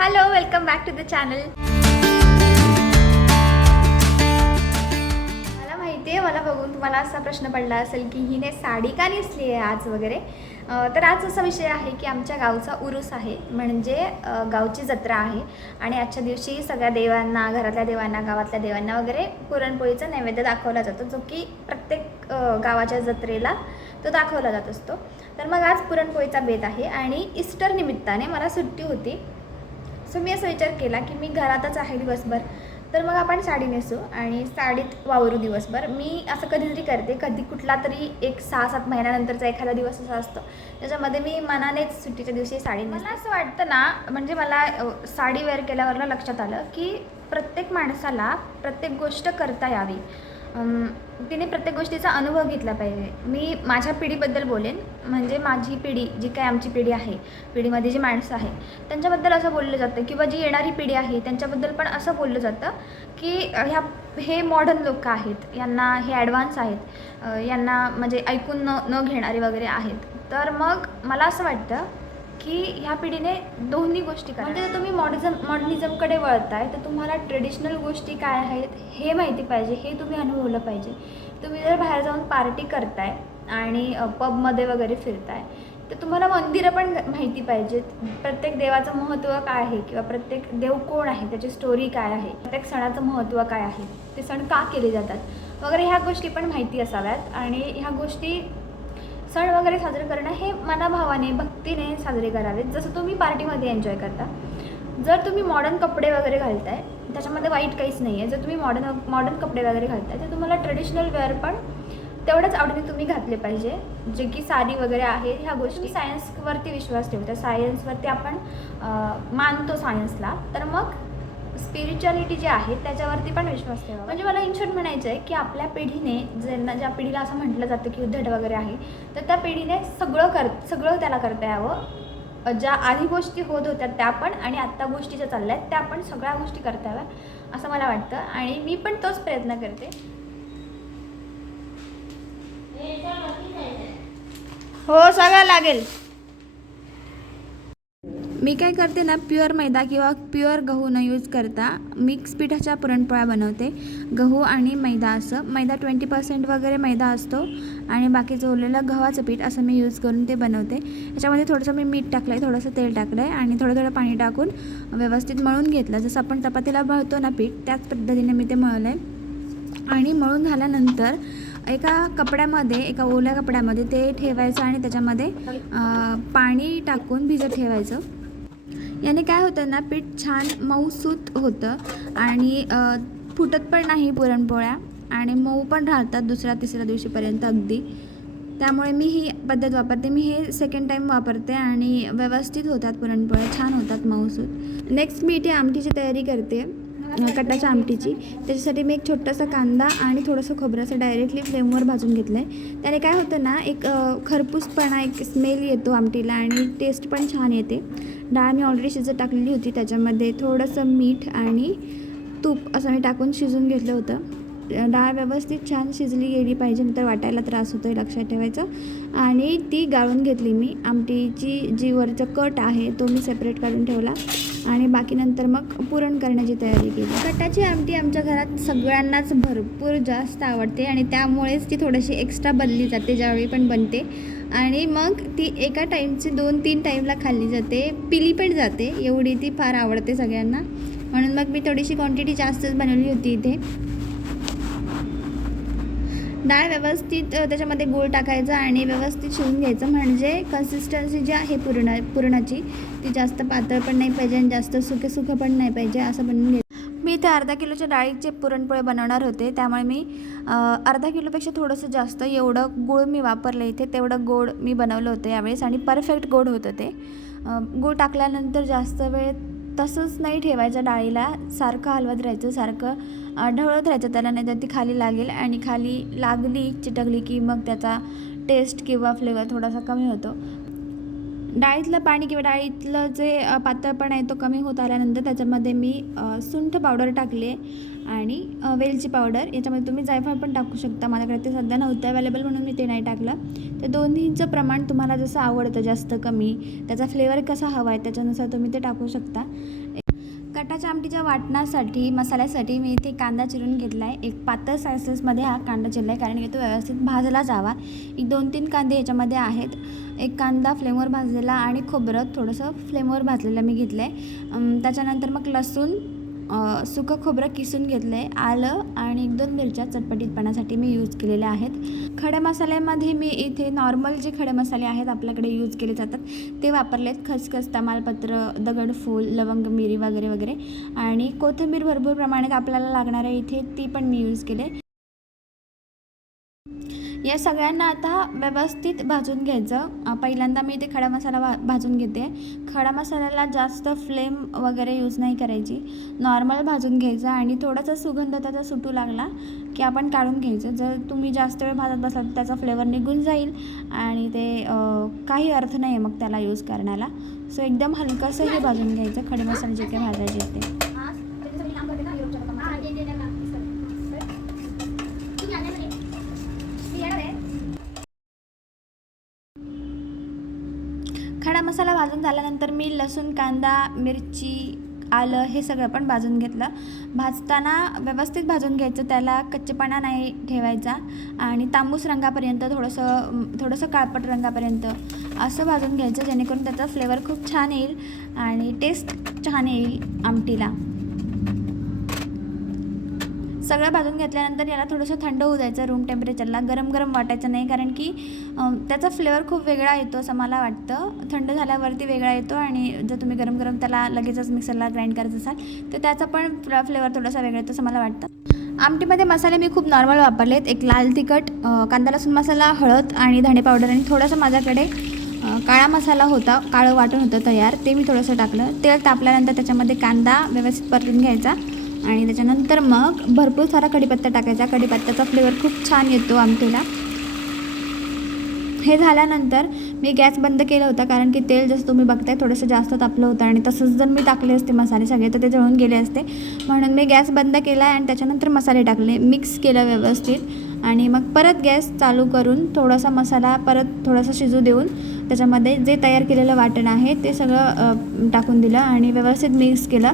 Hello, welcome back to the channel. मला माहिती आहे, मला बघून तुम्हाला असा प्रश्न पडला असेल की हिने साडी का नेसली आहे आज वगैरे. तर आज असा विषय आहे की आमच्या गावचा उरूस आहे, म्हणजे गावची जत्रा आहे. आणि आजच्या दिवशी सगळ्या देवांना, घरातल्या देवांना, गावातल्या देवांना वगैरे पुरणपोळीचा नैवेद्य दाखवला जातो, जो की प्रत्येक गावाच्या जत्रेला तो दाखवला जात असतो. तर मग आज पुरणपोळीचा बेत आहे आणि ईस्टर निमित्ताने मला सुट्टी होती. सो मी असा विचार केला की मी घरातच आहे दिवसभर, तर मग आपण साडी नेसू आणि साडीत वावरू दिवसभर. मी असं कधीतरी करते, कधी कुठला तरी एक 6-7 महिन्यानंतरचा एखादा दिवस असा असतो त्याच्यामध्ये मी मनानेच सुट्टीच्या दिवशी साडी नेसते. मला असं वाटतं ना, म्हणजे मला साडी वेअर केल्यावर लक्षात आलं की प्रत्येक माणसाला प्रत्येक गोष्ट करता यावी. तिने प्रत्येक गोष्टीचा अनुभव घेतला पाहिजे. मी माझ्या पिढीबद्दल बोलेन, म्हणजे माझी पिढी जी काय आमची पिढी आहे, पिढीमध्ये जी माणसं आहे त्यांच्याबद्दल असं बोललं जातं, किंवा जी येणारी पिढी आहे त्यांच्याबद्दल पण असं बोललं जातं की हे मॉडर्न लोक आहेत, यांना हे ॲडव्हान्स आहेत, यांना म्हणजे ऐकून न घेणारे वगैरे आहेत. तर मग मला असं वाटतं की ह्या पिढीने दोन्ही गोष्टी करा. म्हणजे जर तुम्ही मॉडर्निझमकडे वळताय तर तुम्हाला ट्रेडिशनल गोष्टी काय आहेत हे माहिती पाहिजे, हे तुम्ही अनुभवलं पाहिजे. तुम्ही जर बाहेर जाऊन पार्टी करताय आणि पबमध्ये वगैरे फिरताय तर तुम्हाला मंदिरं पण माहिती पाहिजेत. प्रत्येक देवाचं महत्त्व काय आहे, किंवा प्रत्येक देव कोण आहे, त्याची स्टोरी काय आहे, प्रत्येक सणाचं महत्त्व काय आहे, ते सण का केले जातात वगैरे, ह्या गोष्टी पण माहिती असाव्यात. आणि ह्या गोष्टी, सण वगैरे साजरे करणं हे मनाभावाने, भक्तीने साजरे करावेत, जसं तुम्ही पार्टीमध्ये एन्जॉय करता. जर तुम्ही मॉडर्न कपडे वगैरे घालताय त्याच्यामध्ये वाईट काहीच नाही आहे. जर तुम्ही मॉडर्न कपडे वगैरे घालताय तर तुम्हाला ट्रेडिशनल वेअर पण तेवढंच आवडीने तुम्ही घातले पाहिजे, जे की साडी वगैरे आहे. ह्या गोष्टी सायन्सवरती विश्वास ठेवतात, सायन्सवरती आपण मानतो सायन्सला, तर मग स्पिरिच्युअलिटी जे आहे त्याच्यावरती पण विश्वास ठेवा. म्हणजे मला इन शॉर्ट म्हणायचं आहे की आपल्या पिढीने, ज्या पिढीला असं म्हटलं जातं की उद्धट वगैरे आहे, तर त्या पिढीने सगळं त्याला करता यावं. ज्या आधी गोष्टी होत होत्या त्या पण, आणि आत्ता गोष्टी ज्या चालल्या आहेत त्या पण, सगळ्या गोष्टी करता याव्या असं मला वाटतं. आणि मी पण तोच प्रयत्न करते. हो, सगळं लागेल. मी काय करते ना, प्युअर मैदा किंवा प्युअर गहू न यूज करता मिक्स पिठाच्या पुरणपोळ्या बनवते. गहू आणि मैदा, असं मैदा 20% वगैरे मैदा असतो आणि बाकीचं उरलेलं गव्हाचं पीठ असं मी यूज करून ते बनवते. याच्यामध्ये थोडंसं मी मीठ टाकलं आहे, थोडंसं तेल टाकलं आहे आणि थोडं पाणी टाकून व्यवस्थित मळून घेतलं. जसं आपण चपातीला मळतो ना पीठ, त्याच पद्धतीने मी ते मळलं आहे. आणि मळून झाल्यानंतर एका ओल्या कपड्यामध्ये ते ठेवायचं आणि त्याच्यामध्ये पाणी टाकून भिजत ठेवायचं. याने काय होतं ना, पीठ छान मऊसूत होतं आणि फुटत पण नाही पुरणपोळ्या, आणि मऊ पण राहतात दुसऱ्या-तिसऱ्या दिवशीपर्यंत अगदी. त्यामुळे मी ही पद्धत वापरते. मी हे सेकंड टाईम वापरते आणि व्यवस्थित होतात पुरणपोळ्या, छान होतात मऊसूत. नेक्स्ट मी इथे आमटीची तयारी करते, कटाच्या आमटीची. त्याच्यासाठी मी एक छोटासा कांदा आणि थोडंसं खोबरं असं डायरेक्टली फ्लेमवर भाजून घेतलं आहे. त्याने काय होतं ना, एक खरपूसपणा, एक स्मेल येतो आमटीला आणि टेस्ट पण छान येते. डाळ मी ऑलरेडी शिजत टाकलेली होती, त्याच्यामध्ये थोडंसं मीठ आणि तूप असं मी टाकून शिजून घेतलं होतं. डाळ व्यवस्थित छान शिजली गेली पाहिजे, नंतर वाटायला त्रास होतो, हे लक्षात ठेवायचं. आणि ती गाळून घेतली मी. आमटीची जी वरचं कट आहे तो मी सेपरेट काढून ठेवला आणि बाकी नंतर मग पुरण करण्याची तयारी केली. कटाची आमटी आमच्या घरात सगळ्यांनाच भरपूर जास्त आवडते आणि त्यामुळेच ती थोडीशी एक्स्ट्रा बनली जाते ज्यावेळी पण बनते. आणि मग ती एका टाईमची 2-3 टाईमला खाल्ली जाते, पिली पण जाते, एवढी ती फार आवडते सगळ्यांना. म्हणून मग मी थोडीशी क्वांटिटी जास्तच बनवली होती इथे. डाळ व्यवस्थित त्याच्यामध्ये गूळ टाकायचा आणि व्यवस्थित शिजून घ्यायचं, म्हणजे कन्सिस्टन्सी जी आहे पुरणाची ती जास्त पातळ पण नाही पाहिजे आणि जास्त सुकं पण नाही पाहिजे, असं बनवून घ्यायचं. मी इथे अर्धा किलोच्या डाळीचे पुरणपोळे बनवणार होते, त्यामुळे मी अर्धा किलोपेक्षा थोडंसं जास्त एवढं गूळ मी वापरलं इथे. तेवढं गोड मी बनवलं होतं यावेळेस आणि परफेक्ट गोड होतं ते. गूळ टाकल्यानंतर जास्त वेळ तसंच नाही ठेवायचं डाळीला, सारखं हलवत राहायचं, सारखं ढवळत राहायचं त्याला, नाही तर ती खाली लागेल आणि खाली लागली, चिटकली की मग त्याचा टेस्ट किंवा फ्लेवर थोडासा कमी होतो. डाळीतलं पाणी किंवा डाळीतलं जे पातळपणा आहे तो कमी होत आल्यानंतर त्याच्यामध्ये मी सुंठ पावडर टाकली आणि वेलची पावडर, याच्यामध्ये तुम्ही जायफळ पण टाकू शकता. माझ्याकडे ते सध्या नव्हतं अवेलेबल म्हणून मी ते नाही टाकलं. तर दोन्हीचं प्रमाण तुम्हाला जसं आवडतं, जास्त कमी, त्याचा फ्लेवर कसा हवा आहे त्याच्यानुसार तुम्ही ते टाकू शकता. कटाच्या आमटीच्या वाटणासाठी मसाल्यासाठी मी इथे कांदा चिरून घेतला आहे. एक पातळ सायसेसमध्ये हा कांदा चिरला आहे कारण की तो व्यवस्थित भाजला जावा. एक 2-3 कांदे याच्यामध्ये आहेत. एक कांदा फ्लेमवर भाजलेला आणि खोबरं थोडंसं फ्लेमवर भाजलेलं मी घेतलं आहे. त्याच्यानंतर मग लसूण, सुकं खोबरं किसून घेतलं आहे, आलं आणि 1-2 मिरच्या चटपटीतपणासाठी मी यूज केलेल्या आहेत. खडे मसाल्यामध्ये मी इथे नॉर्मल जे खडे मसाले आहेत आपल्याकडे यूज केले जातात ते वापरलेत. खसखस, तमालपत्र, दगडफूल, लवंग, मिरी वगैरे वगैरे, आणि कोथिंबीर भरपूर प्रमाणात आपल्याला लागणार आहे इथे, ती पण मी यूज केले. या सगळ्यांना आता व्यवस्थित भाजून घ्यायचं. पहिल्यांदा मी इथे खडा मसाला भाजून घेते. खडा मसाल्याला जास्त फ्लेम वगैरे यूज नाही करायची, नॉर्मल भाजून घ्यायचा आणि थोडासा सुगंध त्याचा सुटू लागला की आपण काढून घ्यायचं. जर तुम्ही जास्त वेळ भाजत बसलात तर त्याचा फ्लेवर निघून जाईल आणि ते काही अर्थ नाही आहे मग त्याला यूज करण्याला. सो एकदम हलकंसं हे भाजून घ्यायचं खडे मसाले जे काही भाजायचे ते. खडा मसाला भाजून झाल्यानंतर मी लसूण, कांदा, मिरची, आलं हे सगळं पण भाजून घेतलं. भाजताना व्यवस्थित भाजून घ्यायचं, त्याला कच्चेपणा नाही ठेवायचा आणि तांबूस रंगापर्यंत, थोडंसं काळपट रंगापर्यंत असं भाजून घ्यायचं, जेणेकरून त्याचा फ्लेवर खूप छान येईल आणि टेस्ट छान येईल आमटीला. सगळं भाजून घेतल्यानंतर याला थोडंसं थंड होऊ द्यायचं रूम टेम्परेचरला. गरम गरम वाटायचं नाही कारण की त्याचा फ्लेवर खूप वेगळा येतो असं मला वाटतं. थंड झाल्यावरती वेगळा येतो आणि जर तुम्ही गरम गरम त्याला लगेचच मिक्सरला ग्राइंड करायचं असाल तर त्याचा पण फ्लेवर थोडासा वेगळा येतो असं मला वाटतं. आमटीमध्ये मसाले मी खूप नॉर्मल वापरलेत. एक लाल तिखट, कांदा लसूण मसाला, हळद आणि धणे पावडर आणि थोडंसं माझ्याकडे काळा मसाला होता, काळं वाटण होतं तयार, ते मी थोडंसं टाकलं. तेल तापल्यानंतर त्याच्यामध्ये कांदा व्यवस्थित परतून घ्यायचा आणि त्याच्यानंतर मग भरपूर सारा कढीपत्ता टाकायचा. कढीपत्त्याचा फ्लेवर खूप छान येतो आमटीला. हे झाल्यानंतर मी गॅस बंद केला होता कारण की तेल जसं तुम्ही बघताय थोडंसं जास्त तापलं होतं आणि तसंच जर मी टाकले असते मसाले सगळे तर ते जळून गेले असते, म्हणून मी गॅस बंद केला आणि त्याच्यानंतर मसाले टाकले, मिक्स केलं व्यवस्थित आणि मग परत गॅस चालू करून थोडासा मसाला परत थोडासा शिजू देऊन त्याच्यामध्ये जे तयार केलेलं वाटण आहे ते सगळं टाकून दिलं आणि व्यवस्थित मिक्स केलं.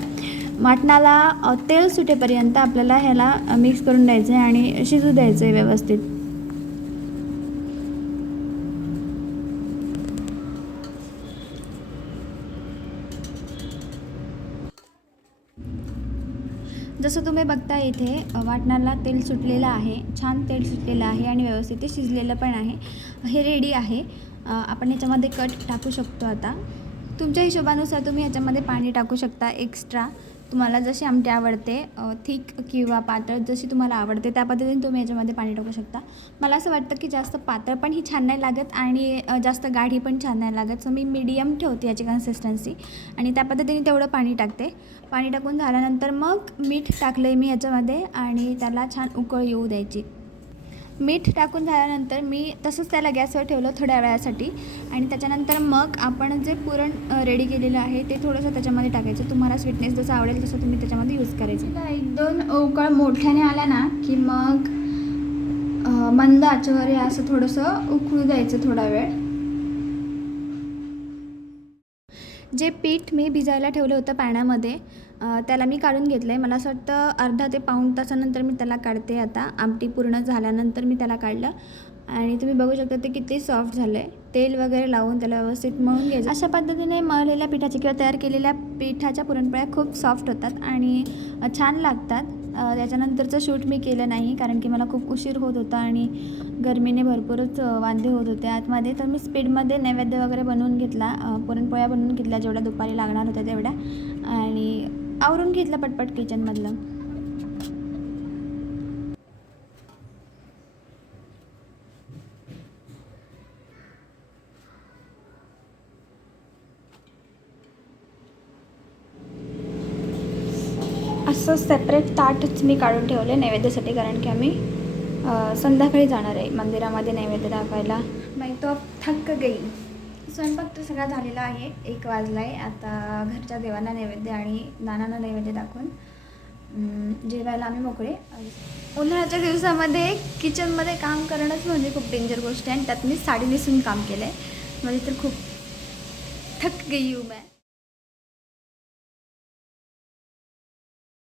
वाटणाला तेल सुटेपर्यंत आपल्याला ह्याला मिक्स करून द्यायचं आहे आणि शिजू द्यायचं आहे व्यवस्थित. जसं तुम्ही बघता इथे वाटणाला तेल सुटलेलं आहे, छान तेल सुटलेलं आहे आणि व्यवस्थित ते शिजलेलं पण आहे. हे रेडी आहे. आपण याच्यामध्ये कट टाकू शकतो. आता तुमच्या हिशोबानुसार तुम्ही ह्याच्यामध्ये पाणी टाकू शकता एक्स्ट्रा. तुम्हाला जशी आमटी आवडते, थिक किंवा पातळ जशी तुम्हाला आवडते त्या पद्धतीने तुम्ही याच्यामध्ये पाणी टाकू शकता. मला असं वाटतं की जास्त पातळ पण ही छान नाही लागत आणि जास्त गाढी पण छान नाही लागत. सो मी मीडियम ठेवते याची कन्सिस्टन्सी आणि त्या पद्धतीने तेवढं पाणी टाकते. पाणी टाकून झाल्यानंतर मग मीठ टाकलं आहे मी याच्यामध्ये आणि त्याला छान उकळ येऊ द्यायची. मीठ टाकून झाल्यानंतर मी तसंच त्याला गॅसवर ठेवलं थोड्या वेळासाठी आणि त्याच्यानंतर मग आपण जे पुरण रेडी केलेलं आहे ते थोडंसं त्याच्यामध्ये टाकायचं. तुम्हाला स्वीटनेस जसं आवडेल तसं तुम्ही त्याच्यामध्ये यूज करायचं. 1-2 उकळ मोठ्याने आल्या ना की मग मंद आचेवर असं थोडंसं उकळू द्यायचं थोडा वेळ. जे पीठ मी भिजायला ठेवलं होतं पाण्यामध्ये त्याला मी काढून घेतलं आहे. मला असं वाटतं अर्धा ते पाऊण तासानंतर मी त्याला काढते. आता आमटी पूर्ण झाल्यानंतर मी त्याला काढलं आणि तुम्ही बघू शकता ते किती सॉफ्ट झालं आहे. तेल वगैरे लावून त्याला व्यवस्थित मळून घ्यायचं. अशा पद्धतीने मळलेल्या पिठाची किंवा तयार केलेल्या पिठाच्या पुरणपोळ्या खूप सॉफ्ट होतात आणि छान लागतात. त्याच्यानंतरचं शूट मी केलं नाही कारण की मला खूप उशीर होत होता आणि गरमीने भरपूरच वांदे होत होते आतमध्ये. तर मी स्पीडमध्ये नैवेद्य वगैरे बनवून घेतला, पुरणपोळ्या बनवून घेतल्या जेवढ्या दुपारी लागणार होत्या तेवढ्या आणि आवरून घेतलं पटपट किचनमधलं. असं सेपरेट ताटच मी काढून ठेवले नैवेद्यासाठी कारण की आम्ही संध्याकाळी जाणार आहे मंदिरामध्ये नैवेद्य दाखवायला. मैं तो अब थक गई. स्वयंपाक तर सगळा झालेला आहे, 1 वाजला आहे. आता घरच्या देवांना नैवेद्य आणि नानांना नैवेद्य दाखवून जेवायला आम्ही मोकळे. उन्हाळ्याच्या दिवसामध्ये किचनमध्ये काम करणंच म्हणजे खूप डेंजर गोष्ट आहे आणि त्यात मी साडी नेसून काम केलं आहे. म्हणजे तर खूप थक गई हूँ मैं.